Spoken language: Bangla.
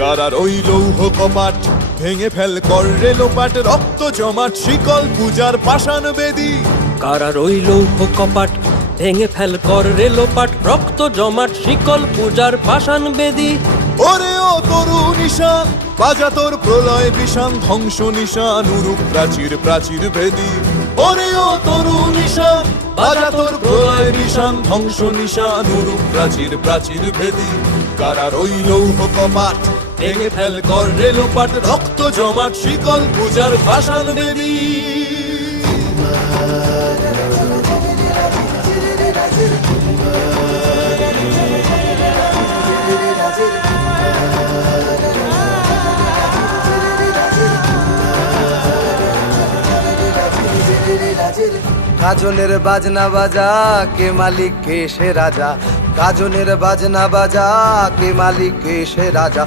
কারার ওই লৌহ কপাট ভেঙে ফেল কর রে লোপাট, রক্ত জমাট শিকল পূজার পাষাণ বেদী। কারার ওই লৌহ কপাট ভেঙে ফেল কর রে লোপাট, রক্ত জমাট শিকল পূজার পাষাণ বেদী। ওরে ও তরু নিশান বাজা তোর প্রলয় বিষান, ধ্বংস নিশান উরুক প্রাচীর প্রাচীর ভেদী। ওরে ও তরু নিশান বাজা তোর প্রলয় বিষান, ধ্বংস নিশান উরুক প্রাচীর প্রাচীর ভেদী। কারার ওই লৌহ কপাট ভেঙে ফেল কর রে লোপাট, রক্ত জমাট শিকল পূজার পাষাণ বেদী। গাজনের বাজনা বাজা, কে মালিক কে সে রাজা। গাজনের বাজনা বাজা, কে মালিক কে সে রাজা।